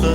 The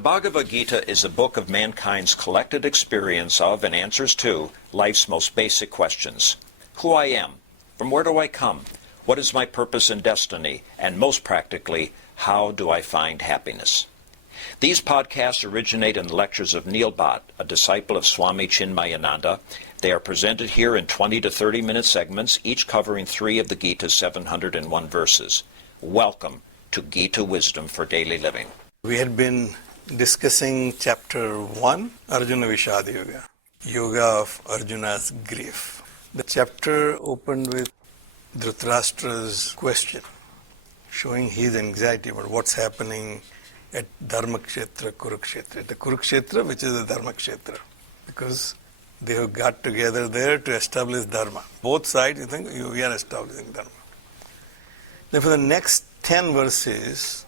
Bhagavad Gita is a book of mankind's collected experience of and answers to life's most basic questions. Who I am, from where do I come, what is my purpose and destiny, and most practically, how do I find happiness? These podcasts originate in the lectures of Neil Bhatt, a disciple of Swami Chinmayananda. They are presented here in 20 to 30-minute segments, each covering 3 of the Gita's 701 verses. Welcome to Gita Wisdom for Daily Living. We had been discussing chapter 1, Arjuna Vishad Yoga, Yoga of Arjuna's grief. The chapter opened with Dhritarashtra's question, showing his anxiety about what's happening at Dharma Kshetra, Kurukshetra. The Kurukshetra, which is the Dharma Kshetra, because they have got together there to establish Dharma. Both sides, you think, we are establishing Dharma. Then for the next 10 verses,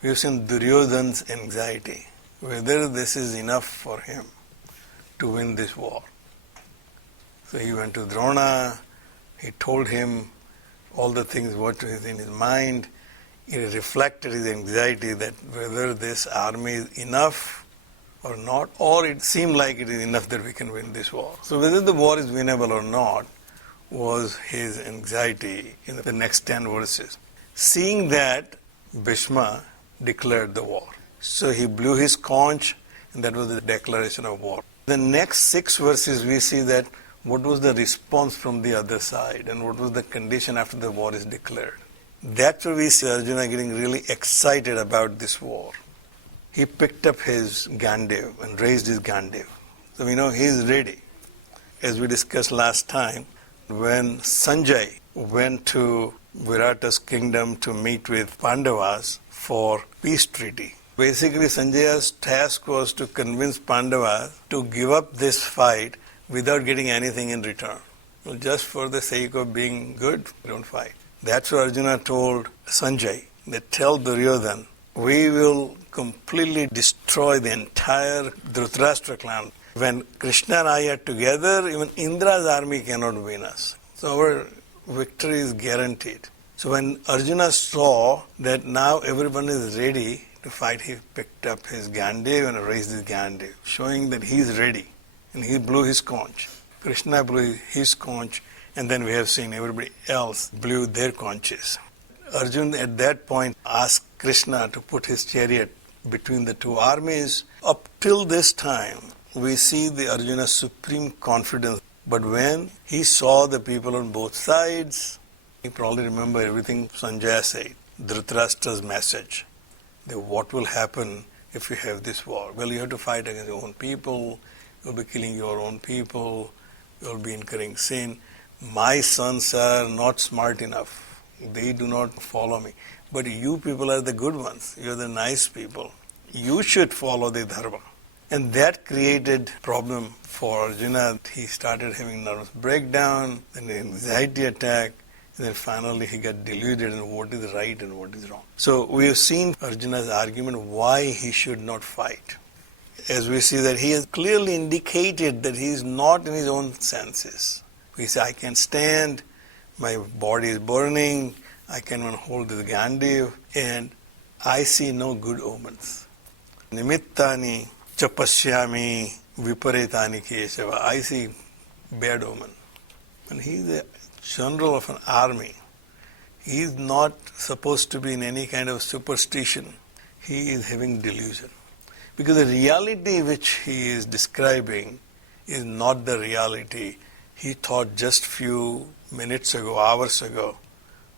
we have seen Duryodhana's anxiety, whether this is enough for him to win this war. So he went to Drona, he told him all the things what is in his mind. He reflected his anxiety that whether this army is enough or not, or it seemed like it is enough that we can win this war. So whether the war is winnable or not was his anxiety in the next 10 verses. Seeing that, Bhishma declared the war. So he blew his conch, and that was the declaration of war. The next 6 verses we see that what was the response from the other side and what was the condition after the war is declared. That's where we see Arjuna getting really excited about this war. He picked up his Gandiva and raised his Gandiva. So we know he is ready. As we discussed last time, when Sanjay went to Virata's kingdom to meet with Pandavas for peace treaty, basically Sanjaya's task was to convince Pandavas to give up this fight without getting anything in return. Well, just for the sake of being good, don't fight. That's what Arjuna told Sanjay, that tell Duryodhana, we will completely destroy the entire Dhritarashtra clan. When Krishna and I are together, even Indra's army cannot win us. So our victory is guaranteed. So when Arjuna saw that now everyone is ready to fight, he picked up his Gandiva and raised his Gandiva, showing that he is ready. And he blew his conch. Krishna blew his conch, and then we have seen everybody else blew their conches. Arjuna at that point asked Krishna to put his chariot between the two armies. Up till this time, we see the Arjuna's supreme confidence. But when he saw the people on both sides, he probably remembered everything Sanjaya said, Dhritarashtra's message, that what will happen if you have this war? Well, you have to fight against your own people, you'll be killing your own people, you'll be incurring sin. My sons are not smart enough. They do not follow me. But you people are the good ones. You're the nice people. You should follow the Dharma. And that created problem for Arjuna. He started having nervous breakdown, then an anxiety attack, and then finally he got deluded in what is right and what is wrong. So we have seen Arjuna's argument why he should not fight. As we see that he has clearly indicated that he is not in his own senses. He says, I can stand, my body is burning, I cannot hold the Gandiva, and I see no good omens. Nimittani chapashyami viparetani kesava. I see bad omen. And he is a general of an army. He is not supposed to be in any kind of superstition. He is having delusion. Because the reality which he is describing is not the reality he thought just few minutes ago, hours ago,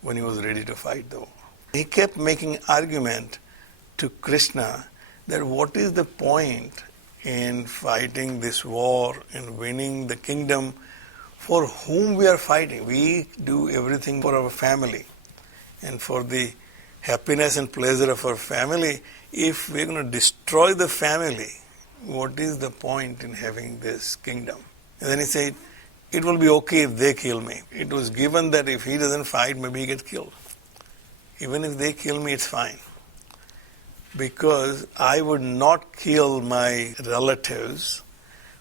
when he was ready to fight the war. He kept making argument to Krishna that what is the point in fighting this war and winning the kingdom for whom we are fighting? We do everything for our family and for the happiness and pleasure of our family. If we're going to destroy the family, what is the point in having this kingdom? And then he said, it will be okay if they kill me. It was given that if he doesn't fight, maybe he gets killed. Even if they kill me, it's fine. Because I would not kill my relatives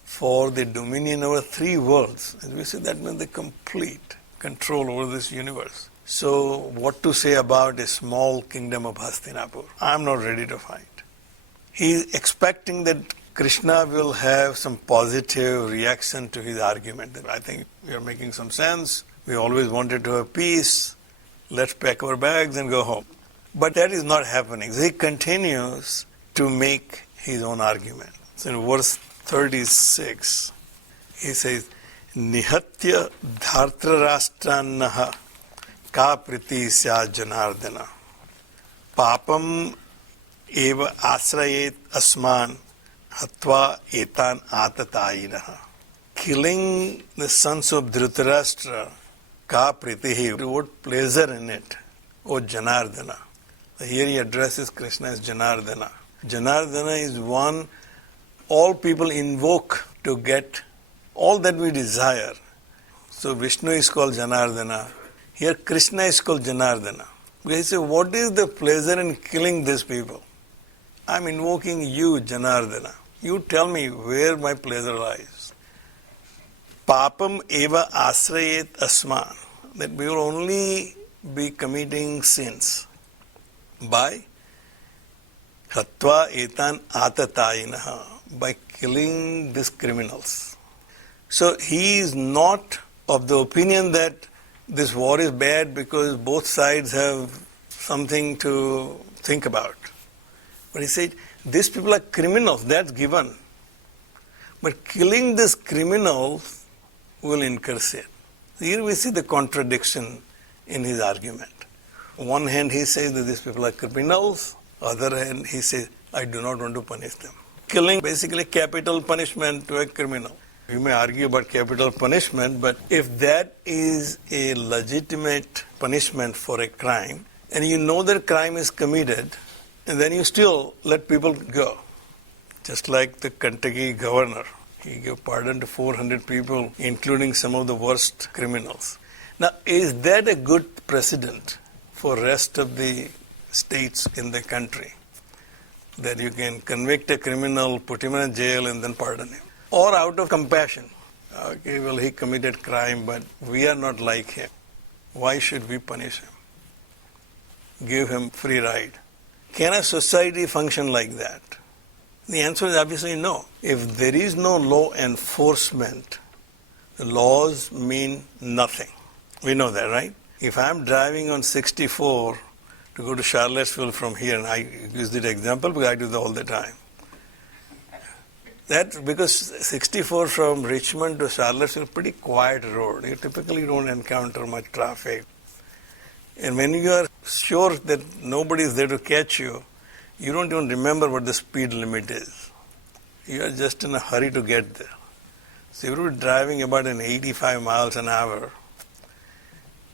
for the dominion over 3 worlds. As we say, that means the complete control over this universe. So what to say about a small kingdom of Hastinapur? I'm not ready to fight. He's expecting that Krishna will have some positive reaction to his argument. That I think you're making some sense. We always wanted to have peace. Let's pack our bags and go home. But that is not happening. So he continues to make his own argument. So in verse 36, he says, Nihatya Dhritarashtra ka priti sya janardana papam eva asrayet asman hatva etan atatayinah. Killing the sons of Dhritarashtra ka pritihi, what pleasure in it, O Janardana. Here he addresses Krishna as Janardana. Janardana is one all people invoke to get all that we desire. So Vishnu is called Janardana. Here Krishna is called Janardana. We say, what is the pleasure in killing these people? I'm invoking you, Janardana. You tell me where my pleasure lies. Papam eva asrayet asman. That we will only be committing sins by hatva etan atatayinah, by killing these criminals. So he is not of the opinion that this war is bad because both sides have something to think about. But he said, these people are criminals, that's given. But killing these criminals will incur sin. Here we see the contradiction in his argument. On one hand he says that these people are criminals, other hand he says, I do not want to punish them. Killing basically capital punishment to a criminal. You may argue about capital punishment, but if that is a legitimate punishment for a crime, and you know that crime is committed, and then you still let people go. Just like the Kentucky governor. He gave pardon to 400 people, including some of the worst criminals. Now, is that a good precedent for rest of the states in the country? That you can convict a criminal, put him in jail, and then pardon him? Or out of compassion. Okay, well, he committed crime, but we are not like him. Why should we punish him? Give him free ride. Can a society function like that? The answer is obviously no. If there is no law enforcement, the laws mean nothing. We know that, right? If I'm driving on 64 to go to Charlottesville from here, and I use that example because I do that all the time. That's because 64 from Richmond to Charlottesville is a pretty quiet road. You typically don't encounter much traffic. And when you are sure that nobody is there to catch you, you don't even remember what the speed limit is. You are just in a hurry to get there. So you're driving about 85 miles an hour,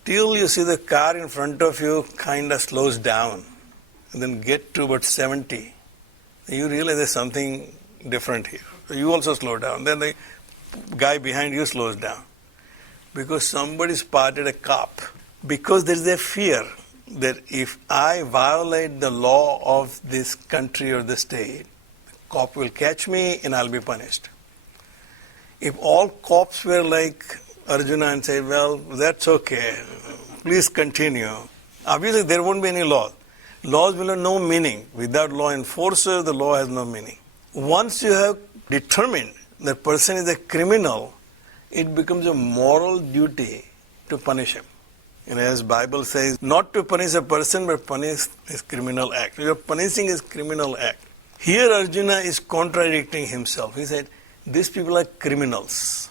till you see the car in front of you kind of slows down, and then get to about 70. You realize there's something different here. So you also slow down. Then the guy behind you slows down. Because somebody spotted a cop. Because there is a fear that if I violate the law of this country or the state, the cop will catch me and I'll be punished. If all cops were like Arjuna and said, well, that's okay, please continue, obviously there won't be any law. Laws will have no meaning. Without law enforcer, the law has no meaning. Once you have determined that person is a criminal, it becomes a moral duty to punish him. And as Bible says, not to punish a person, but punish his criminal act. You are punishing his criminal act. Here Arjuna is contradicting himself. He said, these people are criminals.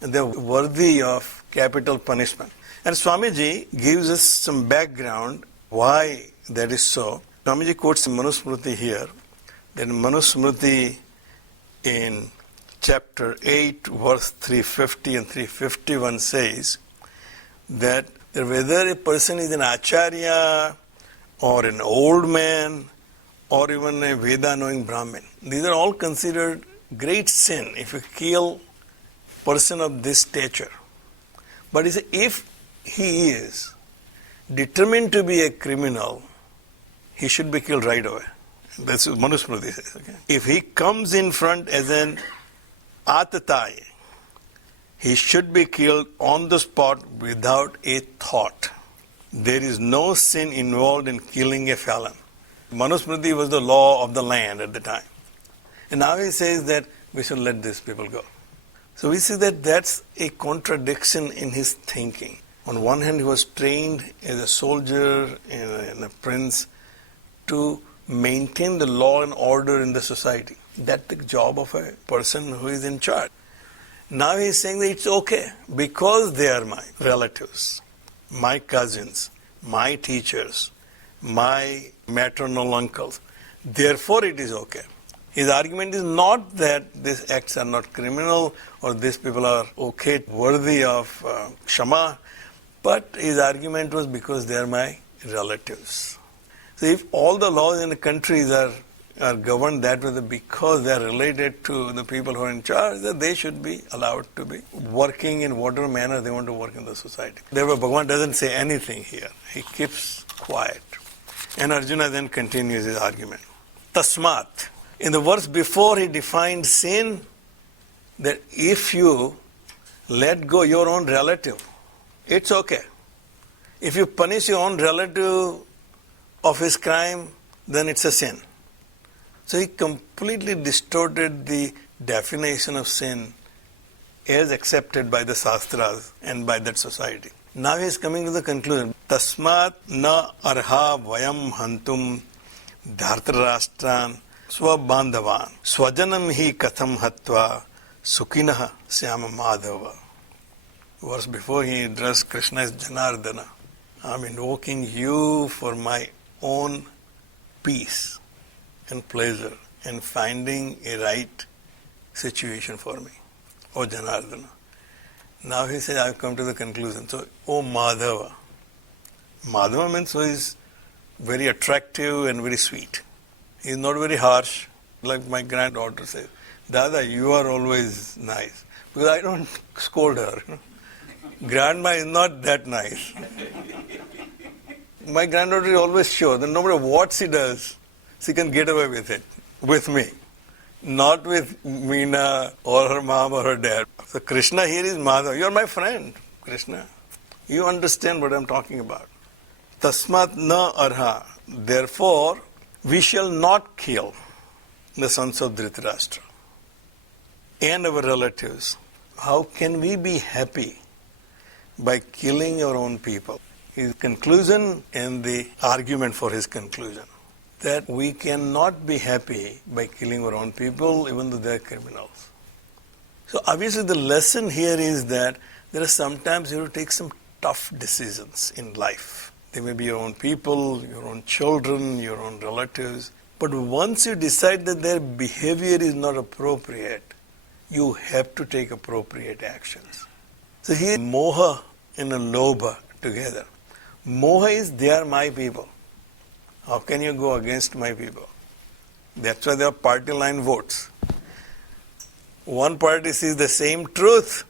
And they are worthy of capital punishment. And Swamiji gives us some background why that is so. Swamiji quotes Manusmriti here. That Manusmriti in chapter 8, verse 350 and 351 says that whether a person is an acharya or an old man or even a Veda-knowing Brahmin, these are all considered great sin if you kill a person of this stature. But if he is determined to be a criminal, he should be killed right away. That's what Manusmriti says. Okay? If he comes in front as an atatai, He should be killed on the spot without a thought. There is no sin involved in killing a felon. Manusmriti was the law of the land at the time. And now he says that we should let these people go. So we see that that's a contradiction in his thinking. On one hand, he was trained as a soldier and a prince to maintain the law and order in the society. That's the job of a person who is in charge. Now he is saying that it's okay because they are my relatives, my cousins, my teachers, my maternal uncles. Therefore it is okay. His argument is not that these acts are not criminal or these people are okay, worthy of Kshama, but his argument was because they are my relatives. So if all the laws in the countries are governed that way because they are related to the people who are in charge, that they should be allowed to be working in whatever manner they want to work in the society. Therefore, Bhagavan doesn't say anything here. He keeps quiet. And Arjuna then continues his argument. Tasmat. In the verse before, he defined sin that if you let go your own relative, it's okay. If you punish your own relative of his crime, then it's a sin. So he completely distorted the definition of sin as accepted by the Shastras and by that society. Now he is coming to the conclusion. Tasmat na arha vayam hantum Dhritarashtran swabandhavan swajanam hi katham hatva sukinaha syama madhava. Verse before he addressed Krishna as Janardana. I'm invoking you for my own peace and pleasure and finding a right situation for me. O Janardana. Now he says, I've come to the conclusion. So, O Madhava. Madhava means he is very attractive and very sweet. He is not very harsh. Like my granddaughter says, Dada, you are always nice. Because I don't scold her. Grandma is not that nice. My granddaughter is always sure that no matter what she does, she can get away with it, with me. Not with Meena or her mom or her dad. So Krishna here is Madhava. You are my friend, Krishna. You understand what I am talking about. Tasmat na arha. Therefore, we shall not kill the sons of Dhritarashtra and our relatives. How can we be happy by killing our own people? His conclusion and the argument for his conclusion. That we cannot be happy by killing our own people even though they are criminals. So obviously the lesson here is that there are sometimes you have to take some tough decisions in life. They may be your own people, your own children, your own relatives. But once you decide that their behavior is not appropriate, you have to take appropriate actions. So here moha and lobha together. Moha is they are my people. How can you go against my people? That's why there are party line votes. One party sees the same truth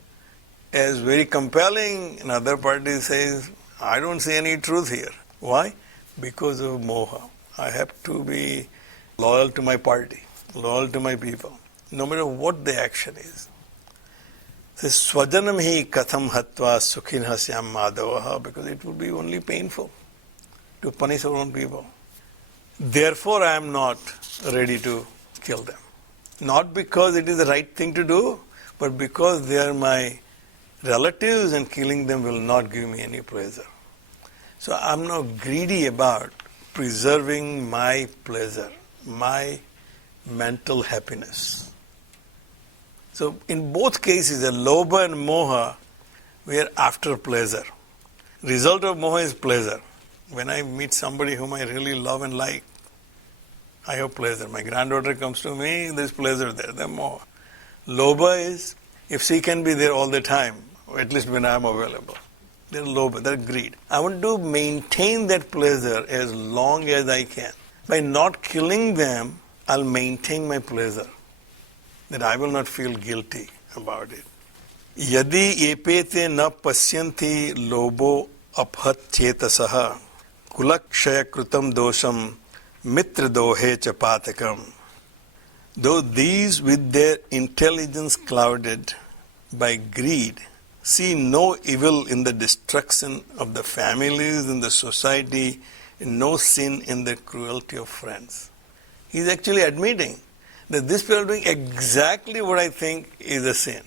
as very compelling, another party says, I don't see any truth here. Why? Because of moha. I have to be loyal to my party, loyal to my people, no matter what the action is. Says swajanam hi katham hatva sukhinha syam madhavaha, because it would be only painful to punish our own people. Therefore, I am not ready to kill them. Not because it is the right thing to do, but because they are my relatives and killing them will not give me any pleasure. So I am not greedy about preserving my pleasure, my mental happiness. So in both cases, the lobha and moha, we are after pleasure. Result of moha is pleasure. When I meet somebody whom I really love and like, I have pleasure. My granddaughter comes to me, there's pleasure there, there's moha. Lobha is, if she can be there all the time, or at least when I am available. They're lobha, they're greed. I want to maintain that pleasure as long as I can. By not killing them, I'll maintain my pleasure. That I will not feel guilty about it. Yadi epete na pasyanti lobo aphat chetasaha kulakshaya krutam dosham mitra dohe chapatakam. Though these with their intelligence clouded by greed, see no evil in the destruction of the families, in the society, and no sin in the cruelty of friends. He's actually admitting that these people are doing exactly what I think is a sin.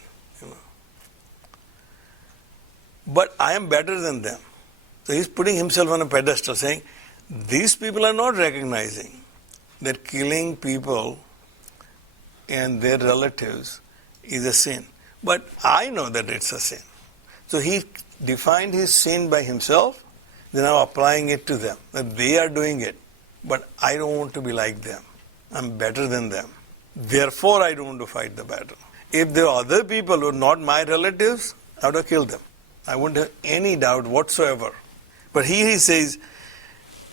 But I am better than them. So he's putting himself on a pedestal, saying, these people are not recognizing that killing people and their relatives is a sin. But I know that it's a sin. So he defined his sin by himself, then now applying it to them, that they are doing it, but I don't want to be like them. I'm better than them. Therefore, I don't want to fight the battle. If there are other people who are not my relatives, I would have killed them. I wouldn't have any doubt whatsoever. But here he says,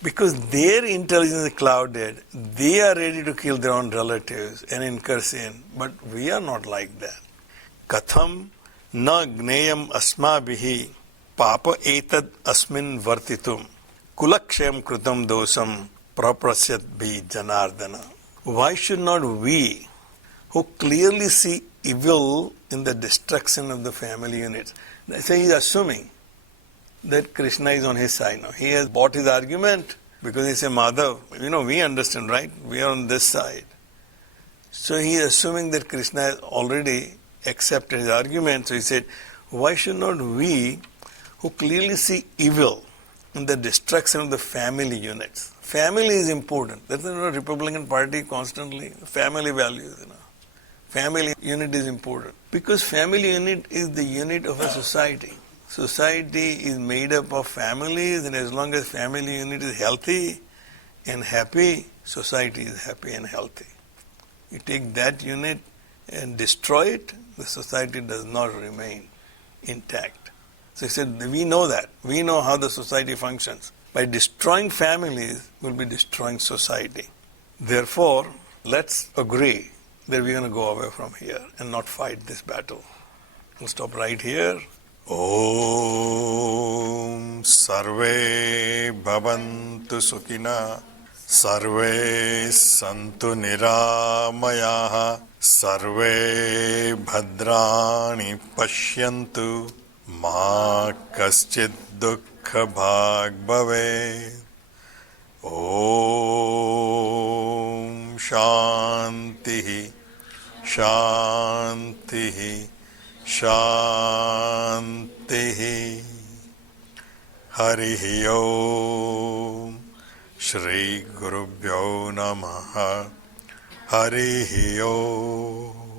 because their intelligence is clouded, they are ready to kill their own relatives and incur sin. But we are not like that. Katham na gneyam asmabhihi papa etad asmin vartitum kulakshem krutam dosam praprasyat bhi janardana. Why should not we, who clearly see evil in the destruction of the family units, so he is assuming that Krishna is on his side now. He has bought his argument because he says, Madhav, we understand, right? We are on this side. So he is assuming that Krishna has already accepted his argument. So he said, why should not we, who clearly see evil in the destruction of the family units? Family is important. That's the Republican Party constantly, family values, Family unit is important. Because family unit is the unit of a society. Society is made up of families, and as long as family unit is healthy and happy, society is happy and healthy. You take that unit and destroy it, the society does not remain intact. So he said, we know that. We know how the society functions. By destroying families, we'll be destroying society. Therefore, let's agree that we're going to go away from here and not fight this battle. We'll stop right here. Om Sarve Bhavantu Sukhina Sarve Santu Niramayaha Sarve Bhadrani Pashyantu Ma Kaschid Dukkha Bhag Bhave. Om Shantihi Shantihi Shantihi. Harihi Om. Shri Gurubhyo Namaha. Harihi Om.